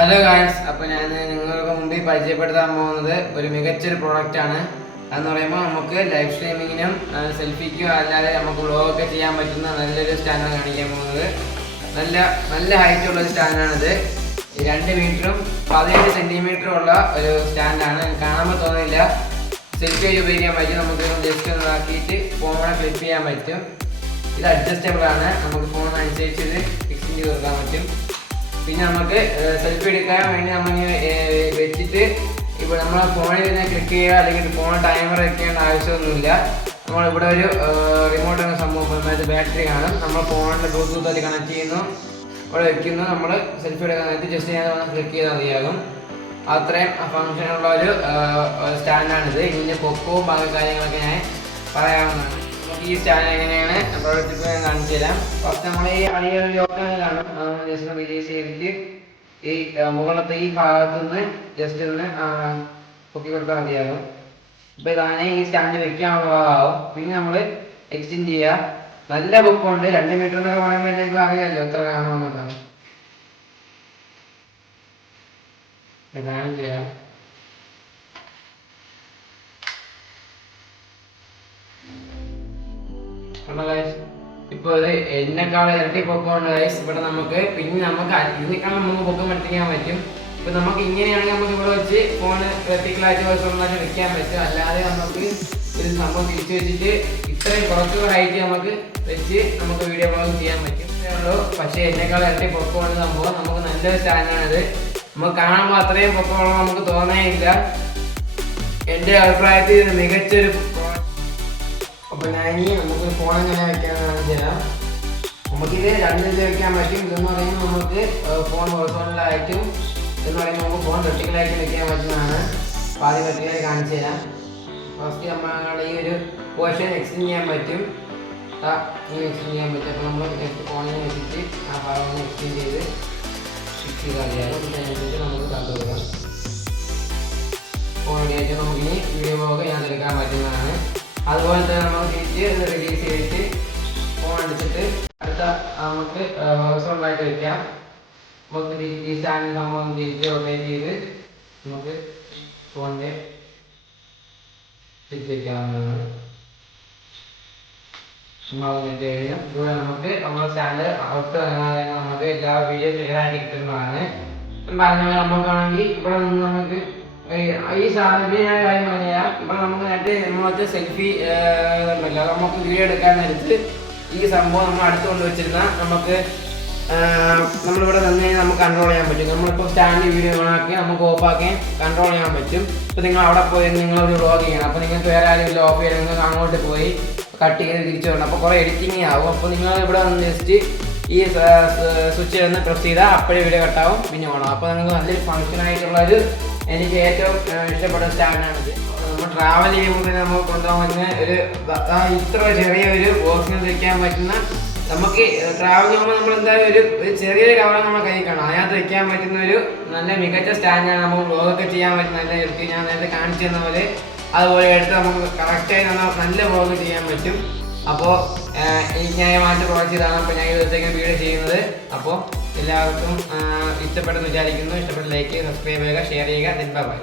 Hello guys, അപ്പോൾ ഞാൻ നിങ്ങൾക്ക് മുമ്പിൽ പരിചയപ്പെടുത്താൻ പോകുന്നത് ഒരു മികച്ചൊരു പ്രോഡക്റ്റാണ്. അതെന്ന് പറയുമ്പോൾ നമുക്ക് ലൈവ് സ്ട്രീമിങ്ങിനും സെൽഫിക്കോ അല്ലാതെ നമുക്ക് വ്ളോഗൊക്കെ ചെയ്യാൻ പറ്റുന്ന നല്ലൊരു സ്റ്റാൻഡാണ് കാണിക്കാൻ പോകുന്നത്. നല്ല ഹൈറ്റുള്ളൊരു സ്റ്റാൻഡാണിത്. 2 മീറ്ററും 17 സെൻറ്റിമീറ്ററും ഉള്ള ഒരു സ്റ്റാൻഡാണ്. കാണുമ്പോൾ തോന്നില്ല. സെൽഫി ഉപയോഗിക്കാൻ പറ്റും. നമുക്ക് ജസ്റ്റ് ഒന്ന് ആക്കിയിട്ട് ഫോണിനെ ഫ്ലിപ്പ് ചെയ്യാൻ പറ്റും. ഇത് അഡ്ജസ്റ്റബിൾ ആണ്. നമുക്ക് ഫോൺ അനുസരിച്ച് ഇത് ഫിക്സ് ചെയ്ത് കൊടുക്കാൻ പറ്റും. പിന്നെ നമുക്ക് സെൽഫി എടുക്കാൻ വേണ്ടി നമ്മൾ വെച്ചിട്ട് ഇപ്പോൾ നമ്മൾ ഫോണിൽ തന്നെ ക്ലിക്ക് ചെയ്യുക അല്ലെങ്കിൽ ഫോൺ ടൈമർ വെക്കേണ്ട ആവശ്യമൊന്നുമില്ല. നമ്മളിവിടെ ഒരു റിമോട്ട് എന്ന സംഭവം ബാറ്ററി കാണും. നമ്മൾ ഫോണിൻ്റെ ബ്ലൂടൂത്ത് അത് കണക്ട് ചെയ്യുന്നു, ഇവിടെ വെക്കുന്നു. നമ്മൾ സെൽഫി എടുക്കാൻ നേരത്തെ ജസ്റ്റ് ഞാൻ ക്ലിക്ക് ചെയ്താൽ മതിയാകും. അത്രയും ഫങ്ഷനുള്ള ഒരു സ്റ്റാൻഡാണിത്. ഇതിൻ്റെ പൊക്കവും ബാക്കി കാര്യങ്ങളൊക്കെ ഞാൻ പറയാവുന്നതാണ്. ഈ സ്റ്റാൻഡ് എങ്ങനെയാണ് പ്രവർത്തിക്കുക ഞാൻ കാണിച്ചു തരാം. ഫസ്റ്റ് നമ്മൾ ഈ അടിയൊരു ലോക്കാണ് കാണും. ജസ്റ്റ് റിലീസ് ചെയ്തിട്ട് ഈ മുകളിലത്തെ ഈ ഭാഗത്തു നിന്ന് ജസ്റ്റ് ഒന്ന് പൊക്കി കൊടുത്താൽ മതിയാകും. അപ്പോൾ ഇതാണ് ഈ സ്റ്റാൻഡ് വെക്കാനുള്ള ഭാഗമാവും. പിന്നെ നമ്മൾ എക്സ്റ്റെൻഡ് ചെയ്യുക. നല്ല പൊക്കമുണ്ട്. 2 മീറ്റർ എന്നൊക്കെ പറയുമ്പോൾ എനിക്ക് അറിയാമല്ലോ എത്ര കാണുമെന്നൊക്കെ. ചെയ്യാം. ഇപ്പോൾ ഇത് എന്നെക്കാളും ഇരട്ടി പൊക്കമുണ്ട് ഗൈസ്. ഇവിടെ നമുക്ക് പിന്നെ നമുക്ക് ഇതിനേക്കാളും നമുക്ക് പൊക്കം പഠിപ്പിക്കാൻ പറ്റും. ഇപ്പം നമുക്ക് ഇങ്ങനെയാണെങ്കിൽ നമുക്ക് ഇവിടെ വെച്ച് ഫോൺ വെർട്ടിക്കലായിട്ട് ഹൊറിസോണ്ടലായിട്ട് വെക്കാൻ പറ്റും. അല്ലാതെ നമുക്ക് ഒരു സംഭവം തിരിച്ചു വെച്ചിട്ട് ഇത്രയും കുറച്ചുകൂടെ ഹൈറ്റ് നമുക്ക് വെച്ച് നമുക്ക് വീഡിയോ ബ്ലോഗ് ചെയ്യാൻ പറ്റും. ഉള്ളൂ. പക്ഷേ എന്നെക്കാളും ഇരട്ടി പൊക്കമുള്ള സംഭവം. നമുക്ക് നല്ലൊരു സ്റ്റാൻഡാണിത്. നമുക്ക് കാണുമ്പോൾ അത്രയും പൊക്കമുള്ള നമുക്ക് തോന്നേയില്ല. എൻ്റെ അഭിപ്രായത്തിൽ ഇത് മികച്ചൊരു. അപ്പോൾ ഞാൻ ഇനി നമുക്ക് ഫോൺ എങ്ങനെ വെക്കാമെന്ന് കാണിച്ചു തരാം. നമുക്കിത് 2 വെക്കാൻ പറ്റും. ഇതെന്ന് പറയുമ്പോൾ നമുക്ക് ഫോൺ ഹൊറിസോണ്ടലായിട്ടും എന്ന് പറയുമ്പോൾ നമുക്ക് ഫോൺ വെർട്ടിക്കലായിട്ടും വെക്കാൻ പറ്റുന്നതാണ്. അപ്പോൾ ആദ്യം വെർട്ടിക്കലായി കാണിച്ചു തരാം. ഫസ്റ്റ് നമ്മൾ ഈ ഒരു പോർഷൻ എക്സ്റ്റെൻഡ് ചെയ്യാൻ പറ്റും. ഇങ്ങനെ എക്സ്റ്റെൻഡ് ചെയ്യാൻ പറ്റും. അപ്പോൾ നമ്മൾ നെക്സ്റ്റ് ഫോണിനെ വെച്ചിട്ട് ആ ഭാഗം എക്സ്റ്റെൻഡ് ചെയ്ത് ഫിക്സ് ചെയ്താൽ മതിയാകും. പിന്നെ അതിനനുസരിച്ച് നമുക്ക് കണ്ടുകൊടുക്കാം. ഫോൺ റെഡിയായിട്ട് നമുക്കിനി വീഡിയോ ബ്ലോഗ് ഞാൻ എടുക്കാൻ പറ്റുന്നതാണ്. അതുപോലെ തന്നെ നമുക്ക് തിരിച്ച് റിലീസ് ചെയ്തിട്ട് ഫോൺ അടിച്ചിട്ട് അടുത്ത നമുക്ക് ഹൊറിസോണ്ടലായിട്ട് വെക്കാം. നമുക്ക് ഈ സ്റ്റാൻഡ് സംഭവം തിരിച്ച് റൊട്ടേറ്റ് ചെയ്ത് നമുക്ക് ഫോണിൻ്റെ തിരിച്ച് വയ്ക്കാവുന്നതാണ്. ഇവിടെ നമുക്ക് നമ്മുടെ സ്റ്റാൻഡ് ഔട്ട് നമുക്ക് എല്ലാ വീഡിയോ ക്ലിയർ ആയിട്ട് കിട്ടുന്നതാണ്. പറഞ്ഞ നമുക്കാണെങ്കിൽ ഇവിടെ നിന്ന് നമുക്ക് ഈ സാധനത്തിന് ഞാൻ കാര്യം പറഞ്ഞാൽ ഇവിടെ നമുക്ക് നേരത്തെ നമ്മളത്തെ സെൽഫി ഉണ്ടല്ലോ, നമുക്ക് വീഡിയോ എടുക്കാൻ നേരത്ത് ഈ സംഭവം നമ്മൾ അടുത്ത് കൊണ്ടുവച്ചിരുന്ന നമുക്ക് നമ്മളിവിടെ നിന്ന് കഴിഞ്ഞാൽ നമുക്ക് കൺട്രോൾ ചെയ്യാൻ പറ്റും. നമ്മളിപ്പോൾ സ്റ്റാൻഡ് വീഡിയോ ഓണാക്കി നമുക്ക് ഓഫാക്കി കൺട്രോൾ ചെയ്യാൻ പറ്റും. ഇപ്പോൾ നിങ്ങൾ അവിടെ പോയി നിങ്ങളൊരു വ്ളോഗ് ചെയ്യണം. അപ്പോൾ നിങ്ങൾക്ക് വേറെ ആരെങ്കിലും ഓഫ് ചെയ്യണം, നിങ്ങൾക്ക് അങ്ങോട്ട് പോയി കട്ട് ചെയ്ത് തിരിച്ചു വരണം. അപ്പോൾ കുറേ എഡിറ്റിംഗ് ആവും. അപ്പോൾ നിങ്ങൾ ഇവിടെ വന്ന് ജസ്റ്റ് ഈ സ്വിച്ച് ഒന്ന് പ്രസ് ചെയ്താൽ അപ്പോഴേ വീഡിയോ കട്ടാവും, പിന്നെ ഓണം. അപ്പോൾ നിങ്ങൾക്ക് നല്ലൊരു ഫങ്ഷനായിട്ടുള്ളൊരു എനിക്ക് ഏറ്റവും ഇഷ്ടപ്പെട്ട സ്റ്റാൻഡാണിത്. നമ്മൾ ട്രാവൽ ചെയ്യുമ്പോൾ തന്നെ നമുക്ക് കൊണ്ടുപോകാൻ പറ്റുന്ന ഒരു ഇത്ര ചെറിയൊരു ബോക്സിന് വെക്കാൻ പറ്റുന്ന, നമുക്ക് ട്രാവൽ ചെയ്യുമ്പോൾ നമ്മൾ എന്തായാലും ഒരു ചെറിയൊരു കവർ നമ്മളെ കയ്യിൽ കാണാം. അതിനകത്ത് വെക്കാൻ പറ്റുന്ന ഒരു നല്ല മികച്ച സ്റ്റാൻഡാണ്. നമുക്ക് വ്ളോഗൊക്കെ ചെയ്യാൻ പറ്റുന്ന നല്ല എടുത്ത് ഞാൻ നേരത്തെ കാണിച്ചു തന്ന പോലെ അതുപോലെ എടുത്ത് നമുക്ക് കറക്റ്റായി നല്ല വ്ളോഗ് ചെയ്യാൻ പറ്റും. അപ്പോൾ എനിക്ക് ന്യായമായിട്ട് പ്രോജക്റ്റ് ചെയ്താണ്. അപ്പോൾ ഞാൻ ഈ ദിവസത്തേക്ക് വീഡിയോ ചെയ്യുന്നത്. അപ്പോൾ എല്ലാവർക്കും ഇഷ്ടപ്പെട്ടെന്ന് വിചാരിക്കുന്നു. ഇഷ്ടപ്പെട്ട ലൈക്ക് ചെയ്യുക, സബ്സ്ക്രൈബ് ചെയ്യുക, ഷെയർ ചെയ്യുക. ബൈ.